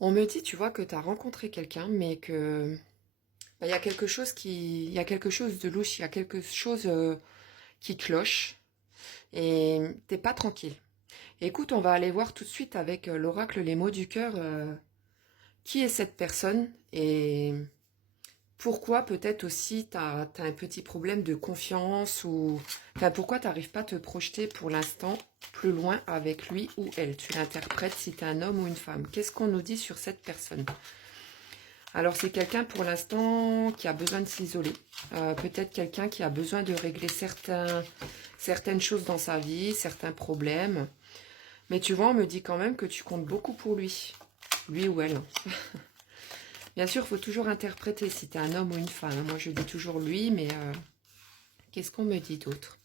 On me dit, tu vois, que tu as rencontré quelqu'un, mais que il y a quelque chose il y a quelque chose de louche, il y a quelque chose qui cloche et t'es pas tranquille. Écoute, on va aller voir tout de suite avec l'oracle les mots du cœur qui est cette personne et pourquoi peut-être aussi t'as un petit problème de confiance ou enfin pourquoi t'arrives pas à te projeter pour l'instant plus loin avec lui ou elle. Tu l'interprètes si t'es un homme ou une femme. Qu'est-ce qu'on nous dit sur cette personne? Alors c'est quelqu'un pour l'instant qui a besoin de s'isoler. Peut-être quelqu'un qui a besoin de régler certaines choses dans sa vie, certains problèmes. Mais tu vois, on me dit quand même que tu comptes beaucoup pour lui ou elle. Bien sûr, il faut toujours interpréter si tu es un homme ou une femme. Moi, je dis toujours lui, mais qu'est-ce qu'on me dit d'autre?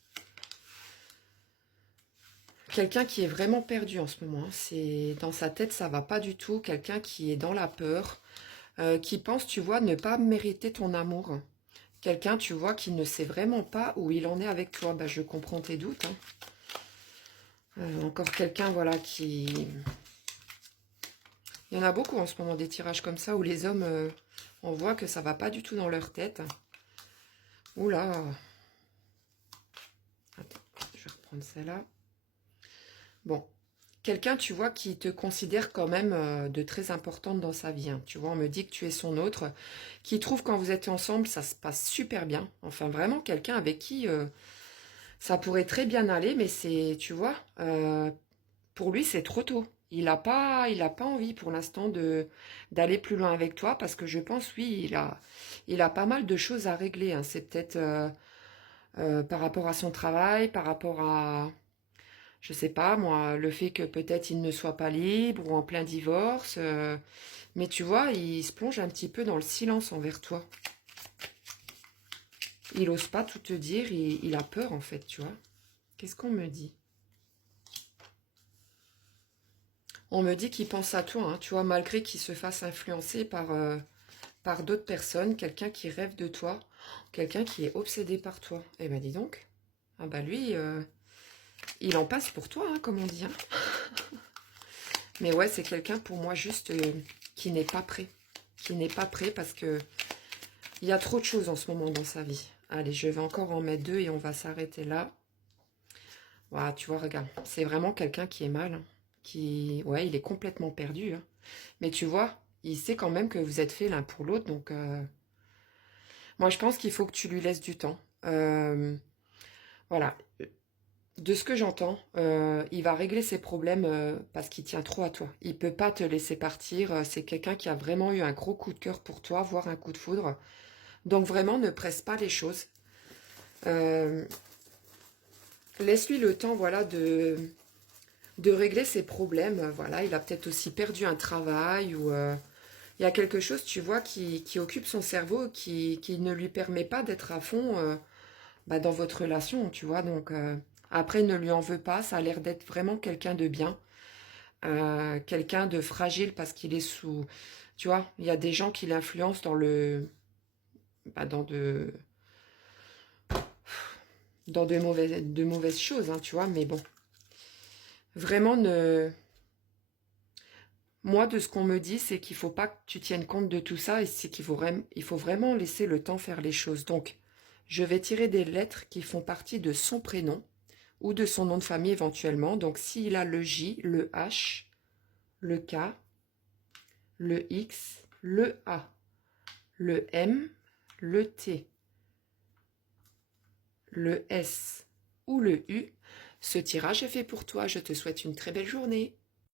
Quelqu'un qui est vraiment perdu en ce moment. C'est dans sa tête, ça va pas du tout. Quelqu'un qui est dans la peur, qui pense, tu vois, ne pas mériter ton amour. Quelqu'un, tu vois, qui ne sait vraiment pas où il en est avec toi. Bah, je comprends tes doutes, hein. Encore quelqu'un, voilà, qui... Il y en a beaucoup en ce moment, des tirages comme ça, où les hommes, on voit que ça va pas du tout dans leur tête. Oula. Attends, je vais reprendre celle-là. Bon. Quelqu'un, tu vois, qui te considère quand même de très importante dans sa vie, hein. Tu vois, on me dit que tu es son autre, qui trouve quand vous êtes ensemble, ça se passe super bien. Enfin, vraiment quelqu'un avec qui ça pourrait très bien aller, mais c'est, tu vois, pour lui, c'est trop tôt. Il a pas envie pour l'instant d'aller plus loin avec toi parce que je pense, oui, il a pas mal de choses à régler, hein. C'est peut-être par rapport à son travail, par rapport à, je sais pas, moi, le fait que peut-être il ne soit pas libre ou en plein divorce. Mais tu vois, il se plonge un petit peu dans le silence envers toi. Il ose pas tout te dire, il a peur en fait, tu vois. Qu'est-ce qu'on me dit? On me dit qu'il pense à toi, hein, tu vois, malgré qu'il se fasse influencer par d'autres personnes, quelqu'un qui rêve de toi, quelqu'un qui est obsédé par toi. Eh ben dis donc, ah bah lui, il en passe pour toi, hein, comme on dit, hein. Mais ouais, c'est quelqu'un pour moi juste qui n'est pas prêt. Qui n'est pas prêt parce que il y a trop de choses en ce moment dans sa vie. Allez, je vais encore en mettre deux et on va s'arrêter là. Voilà, tu vois, regarde, c'est vraiment quelqu'un qui est mal, hein, qui, ouais, il est complètement perdu, hein. Mais tu vois, il sait quand même que vous êtes faits l'un pour l'autre, donc moi je pense qu'il faut que tu lui laisses du temps. Voilà, de ce que j'entends, il va régler ses problèmes parce qu'il tient trop à toi. Il peut pas te laisser partir. C'est quelqu'un qui a vraiment eu un gros coup de cœur pour toi, voire un coup de foudre. Donc vraiment, ne presse pas les choses. Euh, Laisse-lui le temps, voilà, de régler ses problèmes. Voilà, il a peut-être aussi perdu un travail ou il y a quelque chose, tu vois, qui occupe son cerveau, qui ne lui permet pas d'être à fond bah, dans votre relation, tu vois. Donc après, ne lui en veux pas. Ça a l'air d'être vraiment quelqu'un de bien, quelqu'un de fragile parce qu'il est sous. Tu vois, il y a des gens qui l'influencent bah, dans de mauvaises choses, hein, tu vois. Mais bon, vraiment ne. Moi, de ce qu'on me dit, c'est qu'il faut pas que tu tiennes compte de tout ça et c'est il faut vraiment laisser le temps faire les choses. Donc, je vais tirer des lettres qui font partie de son prénom ou de son nom de famille éventuellement. Donc, s'il a le J, le H, le K, le X, le A, le M, le T, le S ou le U, ce tirage est fait pour toi. Je te souhaite une très belle journée.